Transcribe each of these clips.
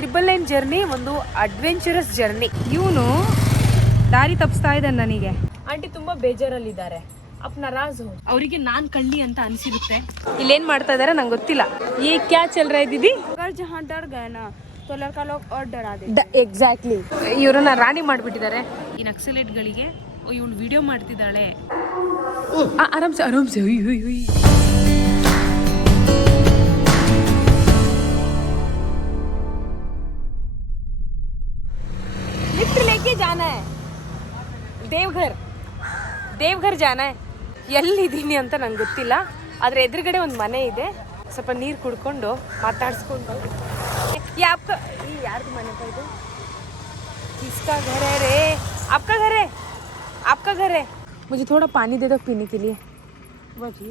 999 journey ಒಂದು adventurous journey. ಇವನು ದಾರಿ ತಪ್ಪಿಸ್ತಾ ಇದ್ದಾನೆ ನನಗೆ. ಆಂಟಿ ತುಂಬಾ ಬೇಜಾರಲ್ಲಿದ್ದಾರೆ. ಅಪ್ ನಾರಾಜ್ ಹೋ. ಅವರಿಗೆ ನಾನ್ ಕಳ್ಳಿ ಅಂತ ಅನ್ಸಿರುತ್ತೆ. ಇಲ್ಲೇನ್ ಮಾಡ್ತಾ ಇದಾರೆ ನಂಗೆ ಗೊತ್ತಿಲ್ಲ. ಈ ಕ್ಯಾ ಚಲ್ ರहा है दीदी? अगर जहाँ डर गए ना तो लड़का लोग और डरा दे. ಎಕ್ಸಾಕ್ಟ್ಲಿ. ಇವ್ರನ್ನ ರಾಣಿ ಮಾಡ್ಬಿಟ್ಟಿದ್ದಾರೆ ಈ ನಕ್ಸಲೇಟ್ಗಳಿಗೆ. ಇವಳು ವಿಡಿಯೋ ಮಾಡ್ತಿದ್ದಾಳೆ. ಆರಾಮ್ಸೆ ಆರಾಮ್ಸೆ. लिफ्ट लेके जाना है. ದೇವ್ಘರ್ ಜಾನ. ಎಲ್ಲಿದ್ದೀನಿ ಅಂತ ನಂಗೆ ಗೊತ್ತಿಲ್ಲ. ಆದರೆ ಎದುರುಗಡೆ ಒಂದು ಮನೆ ಇದೆ. ಸ್ವಲ್ಪ ನೀರು ಕುಡ್ಕೊಂಡು ಮಾತಾಡಿಸ್ಕೊಂಡು ಯಾರ್ದು ಮನೆ ಇದು? किसका घर है रे? आपका घर है? आपका घर है? मुझे थोड़ा पानी दे दो पीने के लिए.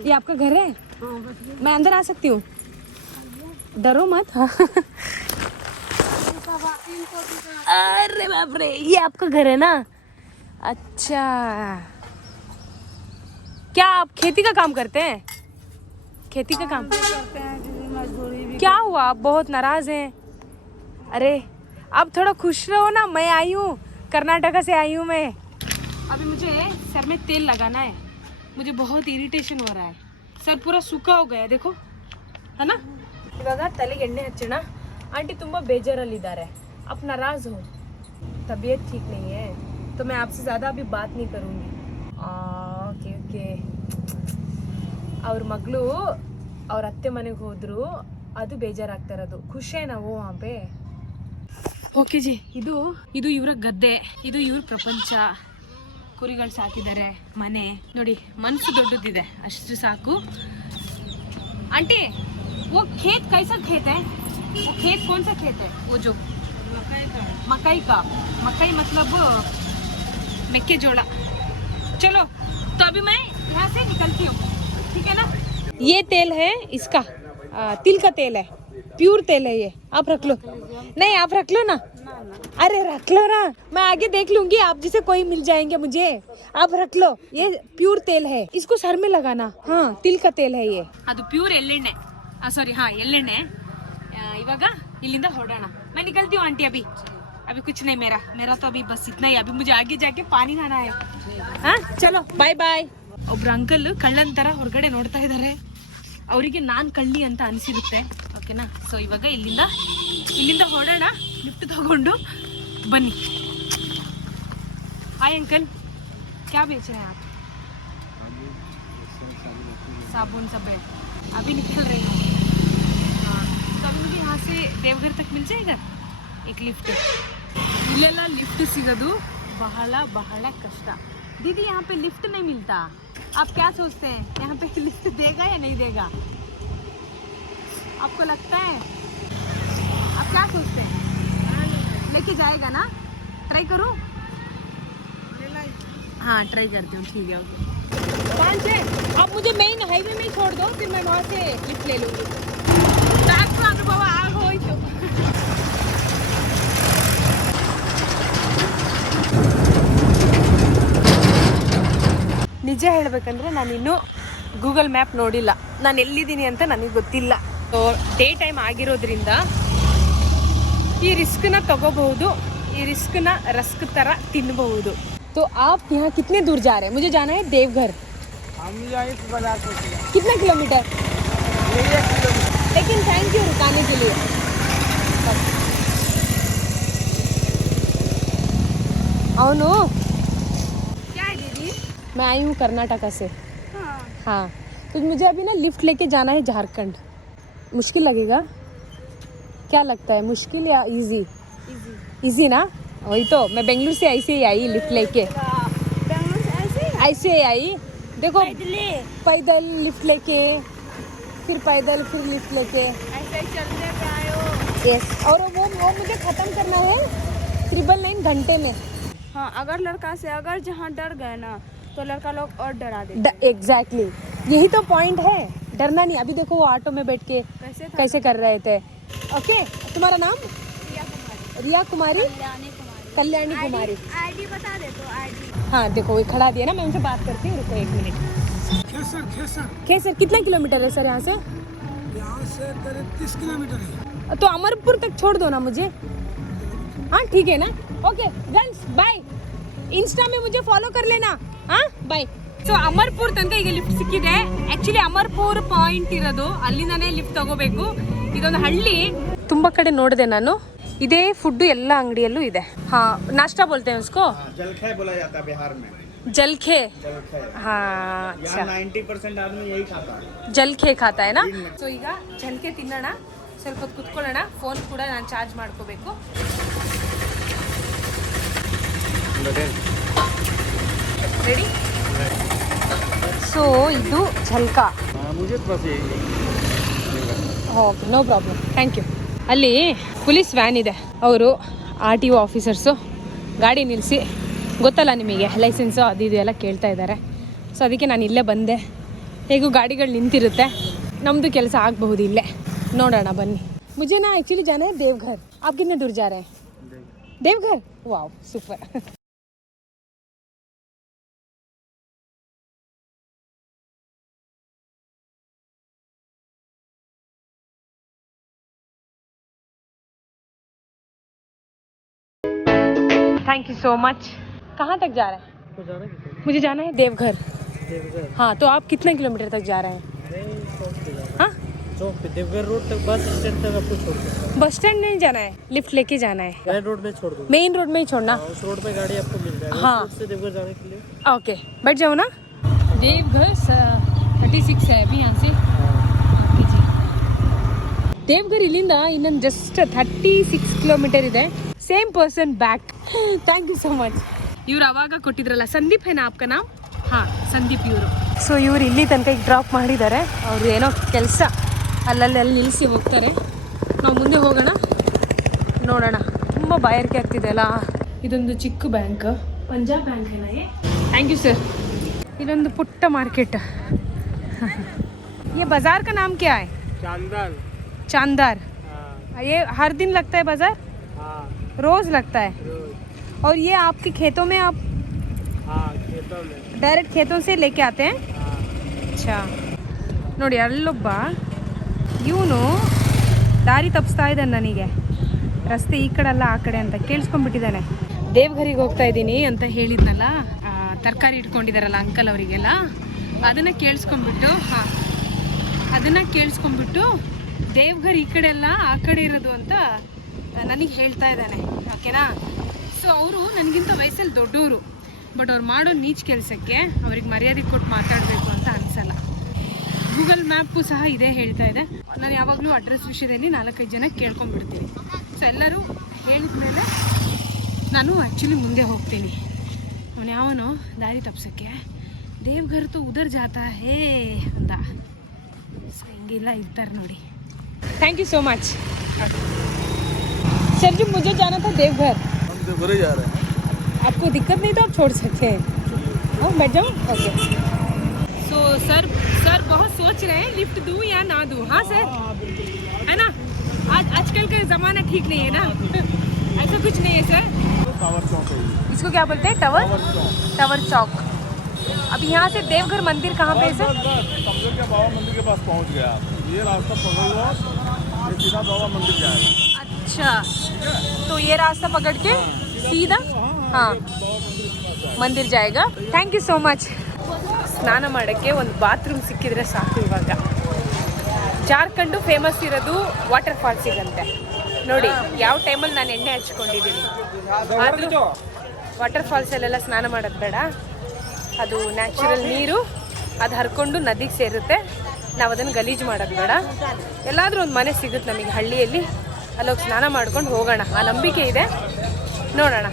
ये आपका घर है? मैं अंदर आ सकती हूँ? डरो मत. अरे बाप रे, ये आपका घर है ना? अच्छा, क्या आप खेती का काम करते हैं? खेती का काम करते हैं, मजदूरी भी. क्या हुआ, आप बहुत नाराज हैं? अरे आप थोड़ा खुश रहो ना. मैं आई हूँ, कर्नाटका से आई हूँ मैं. अभी मुझे सर में तेल लगाना है. मुझे बहुत इरिटेशन हो रहा है. सर पूरा सूखा हो गया है, देखो, है ना. ಇವಾಗ ತಲೆಗೆ ಎಣ್ಣೆ ಹಚ್ಚೋಣ. ಆಂಟಿ ತುಂಬ ಬೇಜಾರಲ್ಲಿದ್ದಾರೆ. आप नाराज हो, तबीयत ठीक नहीं है, तो मैं आपसे ज़्यादा अभी बात नहीं करूँगी. Okay okay. ಅವ್ರ ಮಗಳು ಅವ್ರ ಅತ್ತೆ ಮನೆಗೆ ಹೋದ್ರು, ಅದು ಬೇಜಾರಾಗ್ತಾ ಇರೋದು. ಖುಷಿ ನಾವು ಆಪೆ. ಓಕೆ ಜಿ, ಇದು ಇವರ ಗದ್ದೆ, ಇದು ಇವ್ರ ಪ್ರಪಂಚ. ಕುರಿಗಳು ಸಾಕಿದ್ದಾರೆ, ಮನೆ ನೋಡಿ, ಮನಸ್ಸು ದೊಡ್ಡದಿದೆ, ಅಷ್ಟು ಸಾಕು. ಆಂಟಿ वो खेत कैसा खेत है? वो खेत कौन सा खेत है? वो जो मकई का. मकई मतलब मेक्केजोड़ा. चलो तो अभी मैं यहाँ से निकलती हूँ, ठीक है ना. ये तेल है इसका, तिल का तेल है, प्योर तेल है ये. आप रख लो. नहीं आप रख लो ना. अरे रख लो ना, मैं आगे देख लूंगी. आप जैसे कोई मिल जाएंगे मुझे. आप रख लो. ये प्योर तेल है, इसको सर में लगाना. हाँ, तिल का तेल है ये. ಅದು ಪ್ಯೂರ್ ಎಳ್ಳೆಣ್ಣೆ. ಸಾರಿ, हाँ ಎಳ್ಳೆಣ್ಣೆ. ಇವಾಗ ಇಲ್ಲಿಂದ ಹೊರಡೋಣ. मैं निकलती हूँ आंटी. अभी कुछ नहीं, मेरा तो अभी बस इतना ही. अभी मुझे आगे जाके पानी नहाना है. हाँ चलो ಬಾಯ್ ಬಾಯ್. ಒಬ್ರು ಅಂಕಲ್ ಕಳ್ಳನ್ ತರ ಹೊರಗಡೆ ನೋಡ್ತಾ ಇದ್ದಾರೆ. ಅವರಿಗೆ ನಾನ್ ಕಳ್ಳಿ ಅಂತ ಅನ್ಸಿರುತ್ತೆ. ಓಕೆನಾ. ಸೊ ಇವಾಗ ಇಲ್ಲಿಂದ ಹೊರಡೋಣ. ಲಿಫ್ಟ್ ತಗೊಂಡು ಬನ್ನಿ. ಹಾಯ್ अंकल, क्या बेच रहे हैं आप? साबुन सब है. अभी निकल रही हूँ. हाँ, तो अभी मुझे यहाँ से देवघर तक मिल जाएगा एक लिफ्ट. इल्लेಲ್ಲ लिफ्ट सिगोದು ಬಹಳ ಬಹಳ ಕಷ್ಟ. दीदी यहाँ पे लिफ्ट नहीं मिलता. आप क्या सोचते हैं, यहाँ पे लिफ्ट देगा या नहीं देगा? आपको लगता है? आप क्या सोचते हैं? लेके जाएगा ना? ट्राई करूँ? हाँ ट्राई करती हूँ. ठीक है ओके. कौन से आप मुझे मेन हाईवे में ही छोड़ दो, फिर मैं वहाँ से लिफ्ट ले लूँगी. अनुभव आಗೋಯ್ತು. ನಿಜ ಹೇಳಬೇಕಂದ್ರೆ ನಾನಿನ್ನೂ ಗೂಗಲ್ ಮ್ಯಾಪ್ ನೋಡಿಲ್ಲ. ನಾನು ಎಲ್ಲಿದ್ದೀನಿ ಅಂತ ನನಗೆ ಗೊತ್ತಿಲ್ಲ. ಸೊ ಡೇ ಟೈಮ್ ಆಗಿರೋದ್ರಿಂದ ಈ ರಿಸ್ಕ್ನ ತಗೋಬಹುದು, ಈ ರಿಸ್ಕ್ನ ರಸ್ಕ್ ಥರ ತಿನ್ನಬಹುದು. तो आप यहाँ कितने दूर जा रहे हैं? मुझे जाना है देवघर. हम जाएंगे तो बाजार से. कितना किलोमीटर? 1 किलोमीटर. लेकिन थैंक यू रुकाने के लिए. अनु क्या है दीदी? मैं आई हूँ कर्नाटका से. हाँ. हाँ तो मुझे अभी ना लिफ्ट लेके जाना है झारखंड. मुश्किल लगेगा? क्या लगता है, मुश्किल या इजी? इजी ना. वही तो, मैं बेंगलुरु से ऐसे ही आई लिफ्ट लेके. बेंगलुरु से ऐसे ही आई. देखो पैदल लिफ्ट लेके, फिर पैदल, फिर लिफ्ट लेके. ऐसे ही चलने पे आए हो. यस. और वो मुझे ख़त्म करना है 999 घंटे में. हाँ, अगर लड़का से अगर जहाँ डर गए ना तो लड़का लोग और डरा दे. एग्जैक्टली, यही तो पॉइंट है. डरना नहीं. अभी देखो वो ऑटो में बैठ के कैसे कर रहे थे. ओके, तुम्हारा नाम? रिया कुमारी. कल्याणी कुमारी. आईडी बता दे तो आईडी. हाँ देखो वो खड़ा दिया ना, मैं उनसे बात करती हूँ. रुको 1 मिनट. खेसर कितना किलोमीटर है सर यहाँ से? यहाँ से करीब 30 किलोमीटर है. तो अमरपुर तक छोड़ दो ना मुझे. हाँ ठीक है ना. Okay guns bye. इंस्टा में मुझे फॉलो कर लेना. हाँ बाय. ಸೊ ಅಮರ್ಪುರ್ ತನಕ ಈಗ ಲಿಫ್ಟ್ ಸಿಕ್ಕಿದೆ. ಆಕ್ಚುಲಿ ಅಮರ್ಪುರ್ ಪಾಯಿಂಟ್ ಇರೋದು ಅಲ್ಲಿಂದಾನೇ ಲಿಫ್ಟ್ ತಗೋಬೇಕು. ಇದೊಂದು ಹಳ್ಳಿ. ತುಂಬಾ ಕಡೆ ನೋಡಿದೆ ನಾನು. ಇದೇ ಫುಡ್ ಎಲ್ಲ ಅಂಗಡಿಯಲ್ಲೂ ಇದೆ. ಹಾ ನಾಷ್ಟಾ ಬೋಲ್ತೆ हैं उसको. जलखे बोला जाता है बिहार में. जलखे. जलखे. हाँ अच्छा. 90% आदमी यही खाता है. ಜಲ್ಖೆ ಖಾತಾ ಏನಾ. ಸೊ ಈಗ ಜಲ್ಖೆ ತಿನ್ನೋಣ, ಸ್ವಲ್ಪ ಹೊತ್ತು ಕುತ್ಕೊಳ್ಳೋಣ. ಫೋನ್ ಕೂಡ ನಾನು ಚಾರ್ಜ್ ಮಾಡ್ಕೋಬೇಕು. ರೆಡಿ. ಸೊ ಇದು ಜಲ್ಕ. मुझे बस okay no problem, thank you. ಅಲ್ಲಿ ಪೊಲೀಸ್ ವ್ಯಾನ್ ಇದೆ. ಅವರು RTO ಆಫೀಸರ್ಸು ಗಾಡಿ ನಿಲ್ಲಿಸಿ, ಗೊತ್ತಲ್ಲ ನಿಮಗೆ ಲೈಸೆನ್ಸು ಅದು ಇದು ಎಲ್ಲ ಕೇಳ್ತಾ ಇದ್ದಾರೆ. ಸೊ ಅದಕ್ಕೆ ನಾನು ಇಲ್ಲೇ ಬಂದೆ. ಹೇಗೂ ಗಾಡಿಗಳು ನಿಂತಿರುತ್ತೆ, ನಮ್ಮದು ಕೆಲಸ ಆಗಬಹುದು ಇಲ್ಲೇ. ನೋಡೋಣ ಬನ್ನಿ. मुझे ना एक्चुअली जाना है देवघर. आप कितने दूर जा रहे हैं? Deoghar. Wow super. Thank you so much. कहाँ तक जा रहे हैं? मुझे जाना है देवघर. हाँ तो आप कितने किलोमीटर तक जा रहे हैं? हाँ चौक पे देवघर रोड तक, बस स्टैंड तक आपको छोड़ दो. बस स्टैंड नहीं जाना है, लिफ्ट लेके जाना है. मेन रोड में छोड़ दो. मेन रोड में ही छोड़ना. उस रोड पे गाड़ी आपको मिल जाएगी. हाँ. उस रोड से देवघर जाने के लिए. ओके बैठ जाओ ना. देवघर 36 है अभी यहाँ से. ದೇವಘರ್ ಇಲ್ಲಿಂದ ಇನ್ನೊಂದು ಜಸ್ಟ್ 36 ಕಿಲೋಮೀಟರ್ ಇದೆ. Same person back. Thank you so much. ಇವ್ರು ಅವಾಗ ಕೊಟ್ಟಿದ್ರಲ್ಲ, ಸಂದೀಪ್ ಏನಾ ಆಪ್ಕ ನಾಮ್? ಹಾಂ ಸಂದೀಪ್ ಇವರು. ಸೊ ಇವ್ರು ಇಲ್ಲಿ ತನಕ ಈಗ ಡ್ರಾಪ್ ಮಾಡಿದ್ದಾರೆ. ಅವರು ಏನೋ ಕೆಲಸ ಅಲ್ಲಲ್ಲಿ ನಿಲ್ಲಿಸಿ ಹೋಗ್ತಾರೆ. ನಾವು ಮುಂದೆ ಹೋಗೋಣ, ನೋಡೋಣ. ತುಂಬ ಬಾಯಾರಿಕೆ ಆಗ್ತಿದೆ ಅಲ್ಲ. ಇದೊಂದು ಚಿಕ್ಕ ಬ್ಯಾಂಕ್, ಪಂಜಾಬ್ ಬ್ಯಾಂಕ್ ಏನಾಗೆ. Thank you sir. ಇದೊಂದು ಪುಟ್ಟ ಮಾರ್ಕೆಟ್. ये बाजार का नाम क्या है? चांदर. चांदार. हाँ. ये हर दिन लगता है बाजार? हाँ. रोज लगता है. रोज. और ये आपके खेतों में आप हाँ खेतों में. डायरेक्ट खेतों से लेके आते हैं? हाँ. अच्छा ನೋಡಿ ಅಲ್ಲೊಬ್ಬ ಇವನು ದಾರಿ ತಪ್ಪಿಸ್ತಾ ಇದ್ದಾನೆ ನನಗೆ. ರಸ್ತೆ ಈ ಕಡೆ ಅಲ್ಲ ಆ ಕಡೆ ಅಂತ ಕೇಳಿಸ್ಕೊಂಡ್ಬಿಟ್ಟಿದ್ದಾನೆ. ದೇವಘರಿಗೆ ಹೋಗ್ತಾ ಇದ್ದೀನಿ ಅಂತ ಹೇಳಿದ್ನಲ್ಲ, ತರಕಾರಿ ಇಟ್ಕೊಂಡಿದ್ದಾರಲ್ಲ ಅಂಕಲ್ ಅವರಿಗೆಲ್ಲ, ಅದನ್ನು ಕೇಳಿಸ್ಕೊಂಡ್ಬಿಟ್ಟು ದೇವಘರ್ ಈ ಕಡೆ ಅಲ್ಲ ಆ ಕಡೆ ಇರೋದು ಅಂತ ನನಗೆ ಹೇಳ್ತಾ ಇದ್ದಾನೆ. ಓಕೆನಾ. ಸೊ ಅವರು ನನಗಿಂತ ವಯಸ್ಸಲ್ಲಿ ದೊಡ್ಡವರು, ಬಟ್ ಅವ್ರು ಮಾಡೋ ನೀಚ್ ಕೆಲಸಕ್ಕೆ ಅವ್ರಿಗೆ ಮರ್ಯಾದೆ ಕೊಟ್ಟು ಮಾತಾಡಬೇಕು ಅಂತ ಅನಿಸಲ್ಲ. ಗೂಗಲ್ ಮ್ಯಾಪು ಸಹ ಇದೇ ಹೇಳ್ತಾ ಇದೆ. ನಾನು ಯಾವಾಗಲೂ ಅಡ್ರೆಸ್ ವಿಷಯದಲ್ಲಿ 4-5 ಜನ ಕೇಳ್ಕೊಂಡ್ಬಿಡ್ತೀನಿ. ಸೊ ಎಲ್ಲರೂ ಹೇಳಿದ ಮೇಲೆ ನಾನು ಆ್ಯಕ್ಚುಲಿ ಮುಂದೆ ಹೋಗ್ತೀನಿ. ಅವನು ಯಾವನೋ ದಾರಿ ತಪ್ಸೋಕ್ಕೆ ದೇವಘರ್ तो उधर जाता है ಅಂತ. ಸೊ ಹಿಂಗೆಲ್ಲ ಇರ್ತಾರೆ ನೋಡಿ. Thank you so much sir ji. मुझे जाना था देवघर. हम देवघर ही जा रहे हैं. आपको दिक्कत नहीं तो आप छोड़ सकते हैं. हाँ बैठ जाओ. ओके. सो सर बहुत सोच रहे हैं लिफ्ट दूँ या ना दूँ. हाँ सर है ना. आजकल का ज़माना ठीक नहीं है ना. ऐसा कुछ नहीं है सर. टावर चौक है. इसको क्या बोलते हैं? टावर चौक. अभी यहाँ से देवघर मंदिर कहाँ पे है सर? समझो क्या बाबा मंदिर के पास पहुँच गया. ये रास्ता पकड़ लो, ये सीधा बाबा मंदिर जाएगा. अच्छा तो ये रास्ता पकड़ के सीधा हाँ मंदिर जाएगा. Thank you so much. ಸ್ನಾನ ಮಾಡೋಕ್ಕೆ ಒಂದು ಬಾತ್ರೂಮ್ ಸಿಕ್ಕಿದ್ರೆ ಸಾಕು. ಇವಾಗ ಜಾರ್ಖಂಡು ಫೇಮಸ್ ಇರೋದು ವಾಟರ್ ಫಾಲ್ಸಿಗಂತೆ. ನೋಡಿ ಯಾವ ಟೈಮಲ್ಲಿ ನಾನು ಎಣ್ಣೆ ಹಚ್ಕೊಂಡಿದ್ದೀನಿ. ಆದರೂ ವಾಟರ್ ಫಾಲ್ಸಲ್ಲೆಲ್ಲ ಸ್ನಾನ ಮಾಡೋದು ಬೇಡ. ಅದು ನ್ಯಾಚುರಲ್ ನೀರು, ಅದು ಹರ್ಕೊಂಡು ನದಿಗೆ ಸೇರುತ್ತೆ. ನಾವು ಅದನ್ನು ಗಲೀಜು ಮಾಡೋದು ಬೇಡ. ಎಲ್ಲಾದರೂ ಒಂದು ಮನೆ ಸಿಗುತ್ತೆ ನಮಗೆ ಹಳ್ಳಿಯಲ್ಲಿ, ಅಲ್ಲೋಗಿ ಸ್ನಾನ ಮಾಡ್ಕೊಂಡು ಹೋಗೋಣ. ಆ ನಂಬಿಕೆ ಇದೆ, ನೋಡೋಣ.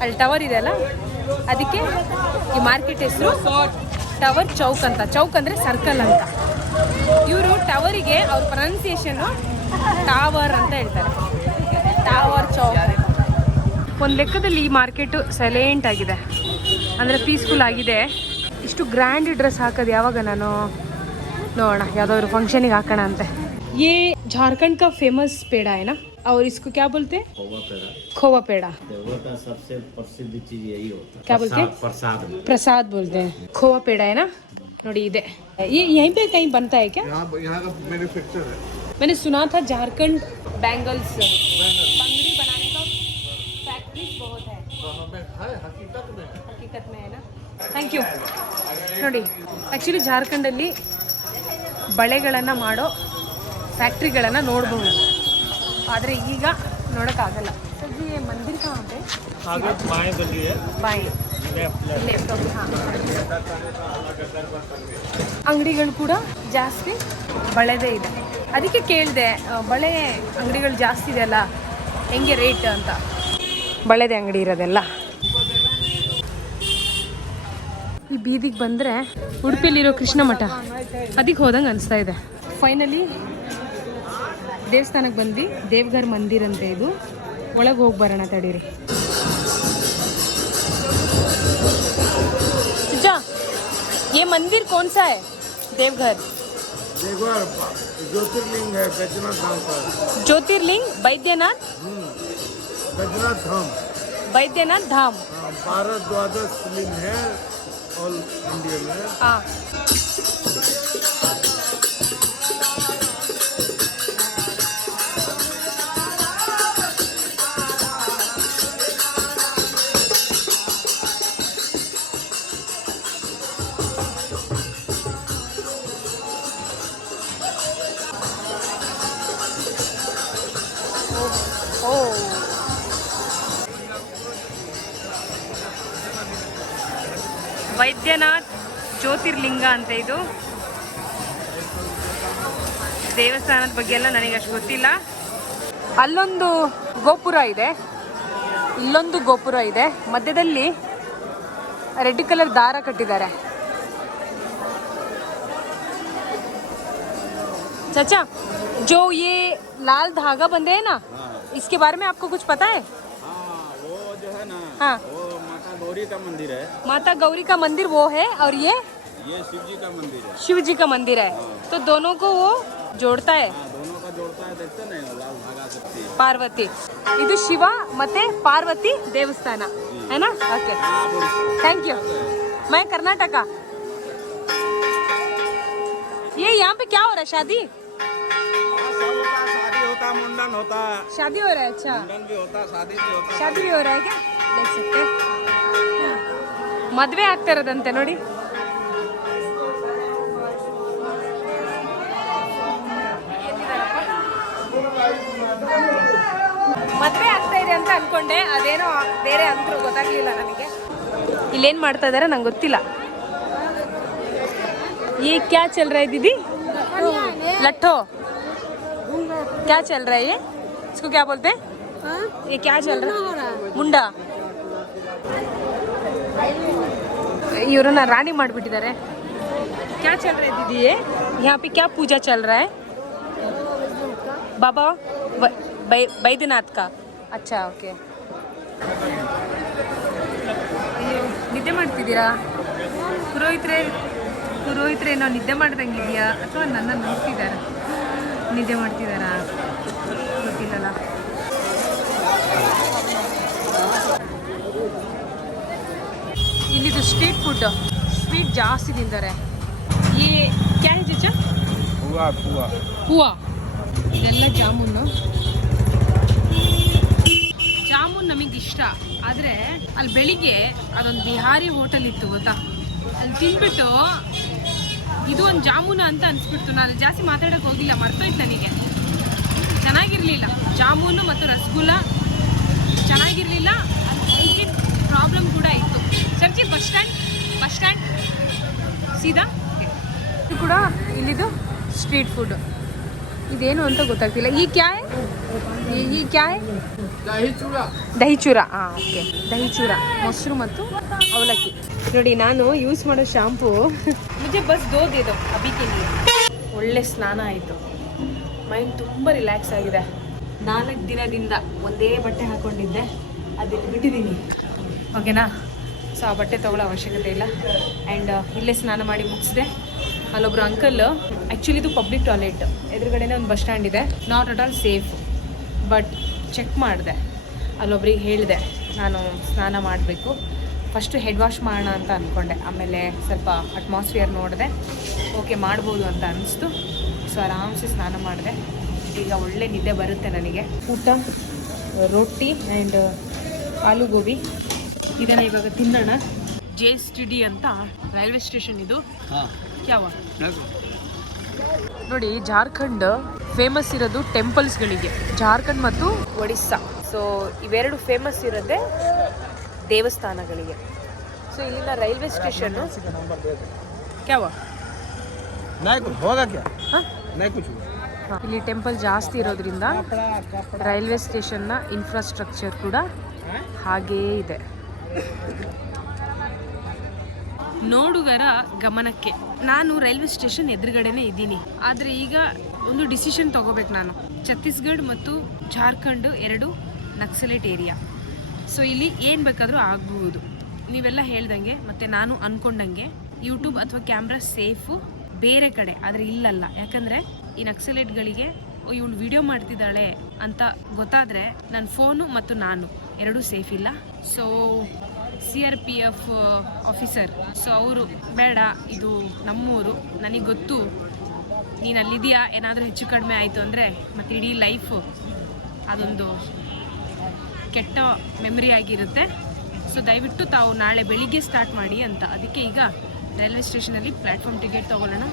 ಅಲ್ಲಿ ಟವರ್ ಇದೆ ಅಲ್ಲ, ಅದಕ್ಕೆ ಈ ಮಾರ್ಕೆಟ್ ಹೆಸರು ಟವರ್ ಚೌಕ್ ಅಂತ. ಚೌಕ್ ಅಂದರೆ ಸರ್ಕಲ್ ಅಂತ. ಇವರು ಟವರಿಗೆ ಅವ್ರ ಪ್ರೊನೌನ್ಸಿಯೇಷನ್ನು ಟಾವರ್ ಅಂತ ಹೇಳ್ತಾರೆ. ಟಾವರ್ ಚೌಕ್. ಒಂದು ಲೆಕ್ಕದಲ್ಲಿ ಈ ಮಾರ್ಕೆಟು ಸೈಲೆಂಟ್ ಆಗಿದೆ, ಅಂದರೆ ಪೀಸ್ಫುಲ್ ಆಗಿದೆ. ಇಷ್ಟು ಗ್ರ್ಯಾಂಡ್ ಡ್ರೆಸ್ ಹಾಕೋದು ಯಾವಾಗ ನಾನು ನೋಡೋಣ, ಯಾವುದಾದ್ರು ಫಂಕ್ಷನಿಗೆ ಹಾಕೋಣ ಅಂತೆ. ये झारखंड का फेमस पेड़ा है ना, और इसको क्या बोलते हैं? खोवा पेड़ा. देवघर का सबसे प्रसिद्ध चीज यही होता है. क्या बोलते हैं? प्रसाद. प्रसाद बोलते हैं. खोवा पेड़ा है ना. ನೋಡಿ ಇದೆ ये यहीं पे कहीं बनता है क्या? यहाँ का मैन्युफैक्चर है। मैंने सुना था झारखंड बैंगल्स बंगड़ी बनाने का फैक्ट्री बहुत है हकीकत में है ना ಥ್ಯಾಂಕ್ ಯು ನೋಡಿ ಆ್ಯಕ್ಚುಲಿ ಜಾರ್ಖಂಡಲ್ಲಿ ಬಳೆಗಳನ್ನು ಮಾಡೋ ಫ್ಯಾಕ್ಟ್ರಿಗಳನ್ನು ನೋಡ್ಬೋದು ಆದರೆ ಈಗ ನೋಡೋಕ್ಕಾಗಲ್ಲ ಸದ್ಯ ಮಂದಿರ ಕಾಣುತ್ತೆ ಬಾಯಿ ಅಂಗಡಿಗಳು ಕೂಡ ಜಾಸ್ತಿ ಬಳೆದೇ ಇದೆ ಅದಕ್ಕೆ ಕೇಳಿದೆ ಬಳೆ ಅಂಗಡಿಗಳು ಜಾಸ್ತಿ ಇದೆಯಲ್ಲ ಹೆಂಗೆ ರೇಟ್ ಅಂತ ಬಳೆದೇ ಅಂಗಡಿ ಇರೋದೆಲ್ಲ ಈ ಬೀದಿಗೆ ಬಂದರೆ ಉಡುಪಿಯಲ್ಲಿರೋ ಕೃಷ್ಣ ಮಠ ಅದಕ್ಕೆ ಹೋದಂಗೆ ಅನಿಸ್ತಾ ಇದೆ ಫೈನಲಿ ದೇವಸ್ಥಾನಕ್ಕೆ ಬಂದ್ವಿ ದೇವ್ಘರ್ ಮಂದಿರ್ ಅಂತ ಇದು ಒಳಗೆ ಹೋಗಿ ಬರೋಣ ತಡೀರಿ जा ये मंदिर कौन सा है देवघर ज्योतिर्लिंग है बैजनाथ धाम पर। ज्योतिर्लिंग बैद्यनाथ बैजनाथ धाम बैद्यनाथ धाम 12 लिंग है ऑल इंडिया में। हाँ ವೈದ್ಯನಾಥ್ ಜ್ಯೋತಿರ್ಲಿಂಗ ಅಂತ ಇದು ದೇವಸ್ಥಾನದ ಬಗ್ಗೆ ಎಲ್ಲ ನನಗೆ ಅಷ್ಟು ಗೊತ್ತಿಲ್ಲ ಅಲ್ಲೊಂದು ಗೋಪುರ ಇದೆ ಇಲ್ಲೊಂದು ಗೋಪುರ ಇದೆ ಮಧ್ಯದಲ್ಲಿ ರೆಡ್ ಕಲರ್ ದಾರ ಕಟ್ಟಿದ್ದಾರೆ चाचा जो ये लाल धागा बंधे है ना इसके बारे में आपको कुछ पता है? वो जो है ना हाँ वो माता गौरी का मंदिर है। माता गौरी का मंदिर वो है और ये शिव जी का मंदिर है। शिव जी का मंदिर है तो दोनों को वो जोड़ता है दोनों का जोड़ता है देखते नहीं लाल धागा सकती है पार्वती ಇದು ಶಿವ ಮತ್ತೆ ಪಾರ್ವತಿ ದೇವಸ್ಥಾನ है ना ओके थैंक यू मैं कर्नाटक ये यहाँ पे क्या हो रहा है शादी शादी होता मुंडन होता शादी हो रहा है अच्छा मुंडन भी होता शादी भी होता ಶಾದಿ भी हो रहा है क्या देख सकते हैं ಮದುವೆ ಆಗ್ತಾ ಇರೋದಂತೆ ನೋಡಿ ಮದುವೆ ಆಗ್ತಾ ಇದೆ ಅಂತ ಅನ್ಕೊಂಡೆ ಅದೇನೋ ಬೇರೆ ಅಂದ್ರು ಗೊತ್ತಾಗ್ಲಿಲ್ಲ ನನಗೆ ಇಲ್ಲೇನ್ ಮಾಡ್ತಾ ಇದಾರೆ ನಂಗೆ ಗೊತ್ತಿಲ್ಲ ये क्या चल रहा है दीदी लट्ठो क्या चल रहा है ये इसको क्या बोलते हैं ये क्या चल रहा है मुंडा इवरನ್ನ ರಾಣಿ ಮಾಡಿಬಿಟ್ಟಿದ್ದಾರೆ क्या चल रहा है दीदी ये यहाँ पे क्या पूजा चल रहा है बाबा बैद्यनाथ का अच्छा ओके ನಿದ್ದೆ ಮಾಡ್ತಿದ್ದೀರಾ ಪುರೋಹಿತರೇನೋ ನಿದ್ದೆ ಮಾಡ್ದಂಗಿದೆಯಾ ಅಥವಾ ನನ್ನ ನೋಡ್ತಿದ್ದಾರಾ ನಿದ್ದೆ ಮಾಡ್ತಿದ್ದಾರಾ ಗೊತ್ತಿಲ್ಲಲ್ಲ ಇಲ್ಲಿದು ಸ್ಟ್ರೀಟ್ ಫುಡ್ ಸ್ವೀಟ್ ಜಾಸ್ತಿ ತಿಂತಾರೆ ಈ ಕ್ಯಾ ಹೈ ಚಾಚಾ ಹೂವಾ ಇದೆಲ್ಲ ಜಾಮೂನು ಜಾಮೂನ್ ನಮಗೆ ಇಷ್ಟ ಆದರೆ ಅಲ್ಲಿ ಬೆಳಿಗ್ಗೆ ಅದೊಂದು ಬಿಹಾರಿ ಹೋಟೆಲ್ ಇತ್ತು ಗೊತ್ತಾ ಅಲ್ಲಿ ತಿಂದ್ಬಿಟ್ಟು ಇದು ಒಂದು ಜಾಮೂನು ಅಂತ ಅನಿಸ್ಬಿಡ್ತು ನಾನು ಜಾಸ್ತಿ ಮಾತಾಡೋಕೆ ಹೋಗಿಲ್ಲ ಮರ್ತೋಯ್ತು ನನಗೆ ಚೆನ್ನಾಗಿರಲಿಲ್ಲ ಜಾಮೂನು ಮತ್ತು ರಸಗುಲ್ಲ ಚೆನ್ನಾಗಿರಲಿಲ್ಲ ಅಲ್ಲಿ ಪ್ರಾಬ್ಲಮ್ ಕೂಡ ಇತ್ತು ಸರ್ಜಿ ಬಸ್ ಸ್ಟ್ಯಾಂಡ್ ಸೀದಾ ಇದು ಕೂಡ ಇಲ್ಲಿದು ಸ್ಟ್ರೀಟ್ ಫುಡ್ ಇದೇನು ಅಂತ ಗೊತ್ತಾಗ್ತಿಲ್ಲ ಈ ಕ್ಯಾ ಈ ಕ್ಯಾ ದಹಿ ಚೂರ ಹಾಂ ಓಕೆ ದಹಿ ಚೂರ ಮೊಸರು ಮತ್ತು ಅವಲಕ್ಕಿ ನೋಡಿ ನಾನು ಯೂಸ್ ಮಾಡೋ ಶಾಂಪೂ ಮುಜೆ ಬಸ್ ದೋ ಅಬಿಕೆ ಒಳ್ಳೆ ಸ್ನಾನ ಆಯಿತು ಮೈಂಡ್ ತುಂಬ ರಿಲ್ಯಾಕ್ಸ್ ಆಗಿದೆ 4 ದಿನದಿಂದ ಒಂದೇ ಬಟ್ಟೆ ಹಾಕ್ಕೊಂಡಿದ್ದೆ ಅದನ್ನು ಬಿಟ್ಟಿದ್ದೀನಿ ಓಕೆನಾ ಸೊ ಆ ಬಟ್ಟೆ ತೊಗೊಳ್ಳೋ ಅವಶ್ಯಕತೆ ಇಲ್ಲ ಆ್ಯಂಡ್ ಇಲ್ಲೇ ಸ್ನಾನ ಮಾಡಿ ಮುಗಿಸಿದೆ ಅಲ್ಲೊಬ್ರು ಅಂಕಲ್ ಆ್ಯಕ್ಚುಲಿ ಇದು ಪಬ್ಲಿಕ್ ಟಾಯ್ಲೆಟ್ ಎದುರುಗಡೆನೇ ಒಂದು ಬಸ್ ಸ್ಟ್ಯಾಂಡ್ ಇದೆ not at all safe but check ಮಾಡಿದೆ ಅಲ್ಲೊಬ್ರಿಗೆ ಹೇಳಿದೆ ನಾನು ಸ್ನಾನ ಮಾಡಬೇಕು ಫಸ್ಟು ಹೆಡ್ ವಾಶ್ ಮಾಡೋಣ ಅಂತ ಅಂದ್ಕೊಂಡೆ, ಆಮೇಲೆ ಸ್ವಲ್ಪ ಅಟ್ಮಾಸ್ಫಿಯರ್ ನೋಡಿದೆ, ಓಕೆ ಮಾಡ್ಬೋದು ಅಂತ ಅನಿಸ್ತು. ಸೊ ಆರಾಮ್ಸೆ ಸ್ನಾನ ಮಾಡಿದೆ. ಈಗ ಒಳ್ಳೆ ನಿದ್ದೆ ಬರುತ್ತೆ ನನಗೆ. ಊಟ ರೊಟ್ಟಿ ಆ್ಯಂಡ್ ಆಲೂ ಗೋಬಿ, ಇದನ್ನು ಇವಾಗ ತಿನ್ನೋಣ. JSTD ಅಂತ ರೈಲ್ವೆ ಸ್ಟೇಷನ್ ಇದು. ಯಾವ ನೋಡಿ, ಜಾರ್ಖಂಡ್ ಫೇಮಸ್ ಇರೋದು ಟೆಂಪಲ್ಸ್ಗಳಿಗೆ, ಜಾರ್ಖಂಡ್ ಮತ್ತು ಒಡಿಸ್ಸಾ. ಸೊ ಇವೆರಡು ಫೇಮಸ್ ಇರೋದೇ ದೇವಸ್ಥಾನಗಳಿಗೆ. ಸೊ ಇಲ್ಲಿನ ರೈಲ್ವೆ ಸ್ಟೇಷನ್ನು ಇಲ್ಲಿ ಟೆಂಪಲ್ ಜಾಸ್ತಿ ಇರೋದ್ರಿಂದ ರೈಲ್ವೆ ಸ್ಟೇಷನ್ನ ಇನ್ಫ್ರಾಸ್ಟ್ರಕ್ಚರ್ ಕೂಡ ಹಾಗೇ ಇದೆ. ನೋಡುಗರ ಗಮನಕ್ಕೆ, ನಾನು ರೈಲ್ವೆ ಸ್ಟೇಷನ್ ಎದುರುಗಡೆನೇ ಇದ್ದೀನಿ. ಆದರೆ ಈಗ ಒಂದು ಡಿಸಿಷನ್ ತಗೋಬೇಕು ನಾನು. ಛತ್ತೀಸ್ಗಢ ಮತ್ತು ಜಾರ್ಖಂಡ್ ಎರಡು ನಕ್ಸಲೇಟ್ ಏರಿಯಾ. ಸೊ ಇಲ್ಲಿ ಏನು ಬೇಕಾದರೂ ಆಗಬಹುದು. ನೀವೆಲ್ಲ ಹೇಳ್ದಂಗೆ ಮತ್ತು ನಾನು ಅಂದ್ಕೊಂಡಂಗೆ ಯೂಟ್ಯೂಬ್ ಅಥವಾ ಕ್ಯಾಮ್ರಾ ಸೇಫು ಬೇರೆ ಕಡೆ, ಆದರೆ ಇಲ್ಲಲ್ಲ. ಯಾಕಂದರೆ ಈ ನಕ್ಸಲೇಟ್ಗಳಿಗೆ ಇವಳು ವಿಡಿಯೋ ಮಾಡ್ತಿದ್ದಾಳೆ ಅಂತ ಗೊತ್ತಾದರೆ ನನ್ನ ಫೋನು ಮತ್ತು ನಾನು ಎರಡೂ ಸೇಫ್ ಇಲ್ಲ. ಸೊ CRPF ಆಫೀಸರ್, ಸೊ ಅವರು ಬೇಡ, ಇದು ನಮ್ಮೂರು, ನನಗೆ ಗೊತ್ತು, ನೀನು ಅಲ್ಲಿದೆಯಾ, ಏನಾದರೂ ಹೆಚ್ಚು ಕಡಿಮೆ ಆಯಿತು ಅಂದರೆ ಮತ್ತು ಇಡೀ ಲೈಫು ಅದೊಂದು ಕೆಟ್ಟ ಮೆಮರಿ ಆಗಿರುತ್ತೆ. ಸೊ ದಯವಿಟ್ಟು ತಾವು ನಾಳೆ ಬೆಳಿಗ್ಗೆ ಸ್ಟಾರ್ಟ್ ಮಾಡಿ ಅಂತ. ಅದಕ್ಕೆ ಈಗ ರೈಲ್ವೆ ಸ್ಟೇಷನಲ್ಲಿ ಪ್ಲ್ಯಾಟ್ಫಾರ್ಮ್ ಟಿಕೆಟ್ ತೊಗೊಳ್ಳೋಣ,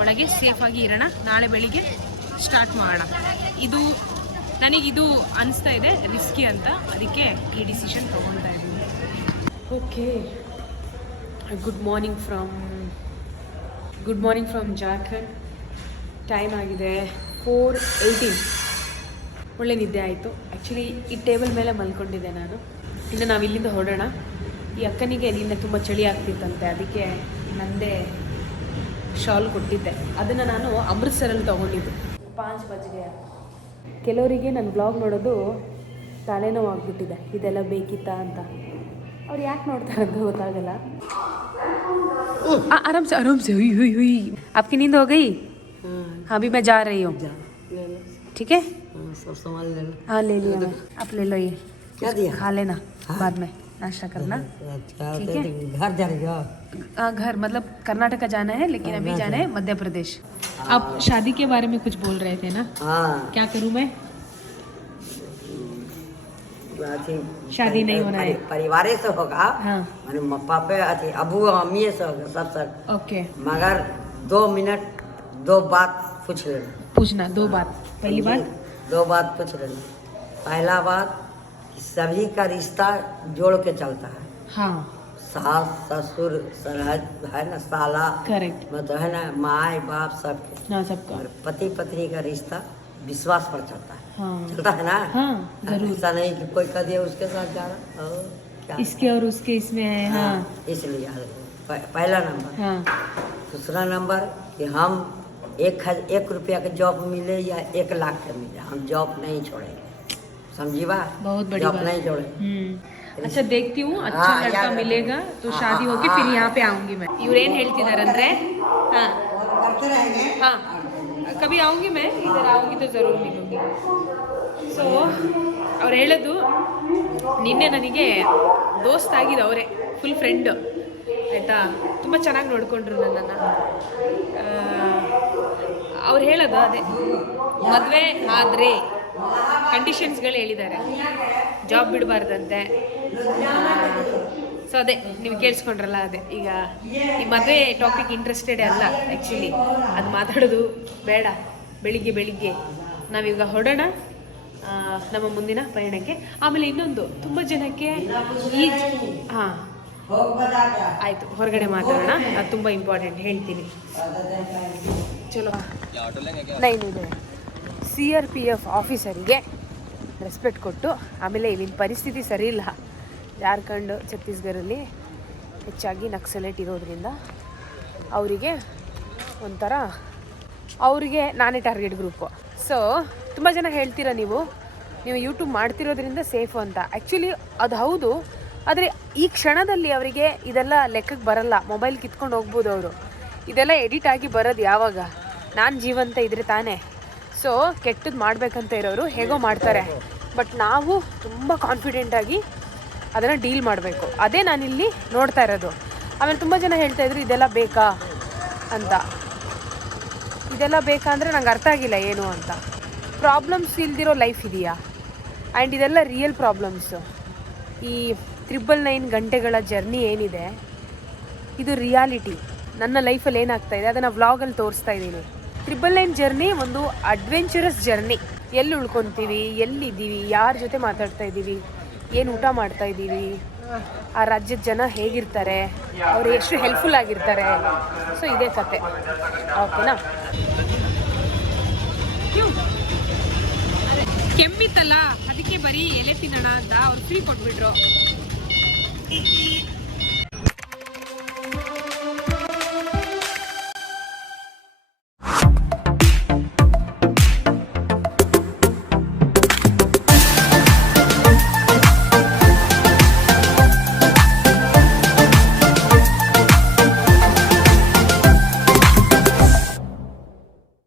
ಒಳಗೆ ಸೇಫಾಗಿ ಇರೋಣ, ನಾಳೆ ಬೆಳಿಗ್ಗೆ ಸ್ಟಾರ್ಟ್ ಮಾಡೋಣ. ಇದು ನನಗಿದು ಅನಿಸ್ತಾ ಇದೆ ರಿಸ್ಕಿ ಅಂತ, ಅದಕ್ಕೆ ಈ ಡಿಸಿಷನ್ ತೊಗೊಳ್ತಾ ಇದ್ದೀನಿ. Okay, good morning from Jharkhand. Time ಆಗಿದೆ 4:18. ಒಳ್ಳೆ ನಿದ್ದೆ ಆಯಿತು. ಆ್ಯಕ್ಚುಲಿ ಈ ಟೇಬಲ್ ಮೇಲೆ ಮಲ್ಕೊಂಡಿದ್ದೆ ನಾನು. ಇನ್ನು ನಾವು ಇಲ್ಲಿಂದ ಹೊರಡೋಣ. ಈ ಅಕ್ಕನಿಗೆ ನಿನ್ನೆ ತುಂಬ ಚಳಿ ಆಗ್ತಿತ್ತಂತೆ, ಅದಕ್ಕೆ ನಂದೇ ಶಾಲ್ ಕೊಟ್ಟಿದ್ದೆ. ಅದನ್ನು ನಾನು ಅಮೃತ್ಸರಲ್ಲಿ ತೊಗೊಂಡಿದ್ದು. 5 ಬಜ್ಗೆ. ಕೆಲವರಿಗೆ ನನ್ನ ಬ್ಲಾಗ್ ನೋಡೋದು ತಲೆನೋವು ಆಗಿಬಿಟ್ಟಿದೆ, ಇದೆಲ್ಲ ಬೇಕಿತ್ತಾ ಅಂತ. ಅವ್ರು ಯಾಕೆ ನೋಡ್ತಾರೆ ಅಂತ ಗೊತ್ತಾಗಲ್ಲ. आराम से हुई आपकी नींद हो गई? हाँ, अभी मैं जा रही हूँ. ठीक है, सब सामान ले लो. हाँ ले लिया मैं. आप ले लो, ये क्या दिया? खा लेना बाद में, नाश्ता करना. अच्छा, ठीक तो है. घर जा रही हो? हाँ, घर मतलब कर्नाटक जाना है, लेकिन अभी जाना है मध्य प्रदेश. आप शादी के बारे में कुछ बोल रहे थे ना? हाँ, क्या करूँ मैं? अथी शादी नहीं होना है. परिवारे से होगा. हाँ. माने पापे अथी अबू अम्मी से होगा सब. ओके, मगर 2 मिनट 2 बात पूछ लेना. पूछना 2 बात. पहली बात 2 बात पूछ लेना. पहला बात, सभी का रिश्ता जोड़ के चलता है. हाँ, सास ससुर सरहद है ना, साला करेक्ट. मतलब है ना, माँ बाप सब. ना सबका. और पति पत्नी का रिश्ता विश्वास पर चलता है. हाँ चलता है ना. हाँ, जरूर. ऐसा नहीं कि कोई कह दिया उसके साथ जा रहा. क्या इसके और उसके इसमें है. हाँ इसलिए याद रखो. पहला नंबर. हाँ, दूसरा नंबर कि हम 1 रुपया का जॉब मिले या 1 लाख का मिले, हम जॉब नहीं छोड़ेंगे. समझी बात? बहुत बड़ी जॉब बात. नहीं छोड़ेंगे. अच्छा, देखती हूँ अच्छा हाँ, लड़का याद मिलेगा तो हाँ, शादी हाँ, होगी, हाँ, फिर हाँ. यहाँ पे आऊंगी मैं. इव्रेन ಹೇಳ್ತಿದಾರಂದ್ರೆ हाँ करते रहेंगे. हाँ, कभी आऊंगी मैं, इधर आऊंगी तो ज़रूर मिलूंगी. ಸೊ ಅವ್ರು ಹೇಳೋದು, ನಿನ್ನೆ ನನಗೆ ದೋಸ್ತ್ ಆಗಿದ್ದು ಅವರೇ, ಫುಲ್ ಫ್ರೆಂಡ್ ಆಯಿತಾ, ತುಂಬ ಚೆನ್ನಾಗಿ ನೋಡಿಕೊಂಡ್ರು ನನ್ನನ್ನು. ಅವ್ರು ಹೇಳೋದು ಅದೇ, ಮದುವೆ ಆದರೆ ಕಂಡೀಷನ್ಸ್ಗಳು ಹೇಳಿದ್ದಾರೆ, ಜಾಬ್ ಬಿಡಬಾರ್ದಂತೆ. ಸೊ ಅದೇ ನೀವು ಕೇಳಿಸ್ಕೊಂಡ್ರಲ್ಲ, ಅದೇ ಈಗ ಈ ಮದುವೆ ಟಾಪಿಕ್ ಇಂಟ್ರೆಸ್ಟೆಡ್ ಅಲ್ಲ ಆ್ಯಕ್ಚುಲಿ, ಅದು ಮಾತಾಡೋದು ಬೇಡ. ಬೆಳಿಗ್ಗೆ ನಾವೀಗ ಹೊರಡೋಣ ನಮ್ಮ ಮುಂದಿನ ಪಯಣಕ್ಕೆ. ಆಮೇಲೆ ಇನ್ನೊಂದು, ತುಂಬ ಜನಕ್ಕೆ ಈ ಹಾಂ ಆಯಿತು, ಹೊರಗಡೆ ಮಾತಾಡೋಣ, ಅದು ತುಂಬ ಇಂಪಾರ್ಟೆಂಟ್, ಹೇಳ್ತೀನಿ. ಚಲೋ ನೈನಿದೆ. CRPF ಆಫೀಸರಿಗೆ ರೆಸ್ಪೆಕ್ಟ್ ಕೊಟ್ಟು, ಆಮೇಲೆ ಇಲ್ಲಿನ ಪರಿಸ್ಥಿತಿ ಸರಿ ಇಲ್ಲ. ಜಾರ್ಖಂಡ್ ಛತ್ತೀಸ್ಗಢಲ್ಲಿ ಹೆಚ್ಚಾಗಿ ನಕ್ಸಲೇಟ್ ಇರೋದ್ರಿಂದ ಅವರಿಗೆ ಒಂಥರ, ಅವರಿಗೆ ನಾನೇ ಟಾರ್ಗೆಟ್ ಗ್ರೂಪು. ಸೊ ತುಂಬ ಜನ ಹೇಳ್ತೀರ ನೀವು ಯೂಟ್ಯೂಬ್ ಮಾಡ್ತಿರೋದ್ರಿಂದ ಸೇಫು ಅಂತ. ಆ್ಯಕ್ಚುಲಿ ಅದು ಹೌದು, ಆದರೆ ಈ ಕ್ಷಣದಲ್ಲಿ ಅವರಿಗೆ ಇದೆಲ್ಲ ಲೆಕ್ಕಕ್ಕೆ ಬರಲ್ಲ. ಮೊಬೈಲ್ ಕಿತ್ಕೊಂಡು ಹೋಗ್ಬೋದು ಅವರು. ಇದೆಲ್ಲ ಎಡಿಟ್ ಆಗಿ ಬರೋದು ಯಾವಾಗ? ನಾನು ಜೀವಂತ ಇದ್ರೆ ತಾನೇ. ಸೊ ಕೆಟ್ಟದ್ದು ಮಾಡಬೇಕಂತ ಇರೋರು ಹೇಗೋ ಮಾಡ್ತಾರೆ. ಬಟ್ ನಾವು ತುಂಬ ಕಾನ್ಫಿಡೆಂಟಾಗಿ ಅದನ್ನು ಡೀಲ್ ಮಾಡಬೇಕು. ಅದೇ ನಾನಿಲ್ಲಿ ನೋಡ್ತಾ ಇರೋದು. ಆಮೇಲೆ ತುಂಬ ಜನ ಹೇಳ್ತಾಯಿದ್ರು ಇದೆಲ್ಲ ಬೇಕಾ ಅಂತ. ಇದೆಲ್ಲ ಬೇಕಾ ಅಂದರೆ ನಂಗೆ ಅರ್ಥ ಆಗಿಲ್ಲ ಏನು ಅಂತ. ಪ್ರಾಬ್ಲಮ್ಸ್ ಇಲ್ದಿರೋ ಲೈಫ್ ಇದೆಯಾ? ಆ್ಯಂಡ್ ಇದೆಲ್ಲ ರಿಯಲ್ ಪ್ರಾಬ್ಲಮ್ಸು. ಈ 999 ಗಂಟೆಗಳ ಜರ್ನಿ ಏನಿದೆ ಇದು ರಿಯಾಲಿಟಿ. ನನ್ನ ಲೈಫಲ್ಲಿ ಏನಾಗ್ತಾಯಿದೆ ಅದನ್ನು ವ್ಲಾಗಲ್ಲಿ ತೋರಿಸ್ತಾ ಇದ್ದೀನಿ. 999 ಜರ್ನಿ ಒಂದು ಅಡ್ವೆಂಚರಸ್ ಜರ್ನಿ. ಎಲ್ಲಿ ಉಳ್ಕೊತೀವಿ, ಎಲ್ಲಿದ್ದೀವಿ, ಯಾರ ಜೊತೆ ಮಾತಾಡ್ತಾ ಇದ್ದೀವಿ, ಏನು ಊಟ ಮಾಡ್ತಾ ಇದ್ದೀವಿ, ಆ ರಾಜ್ಯದ ಜನ ಹೇಗಿರ್ತಾರೆ, ಅವರು ಎಷ್ಟು ಹೆಲ್ಪ್ಫುಲ್ ಆಗಿರ್ತಾರೆ. ಸೊ ಇದೇ ಕತೆ. ಓಕೆನಾ? ಕೆಮ್ಮಿತ್ತಲ್ಲ ಅದಕ್ಕೆ ಬರೀ ಎಲೆ ತಿನ್ನೋಣ ಅಂತ ಅವ್ರು ಫ್ರೀ ಕೊಟ್ಬಿಟ್ರು.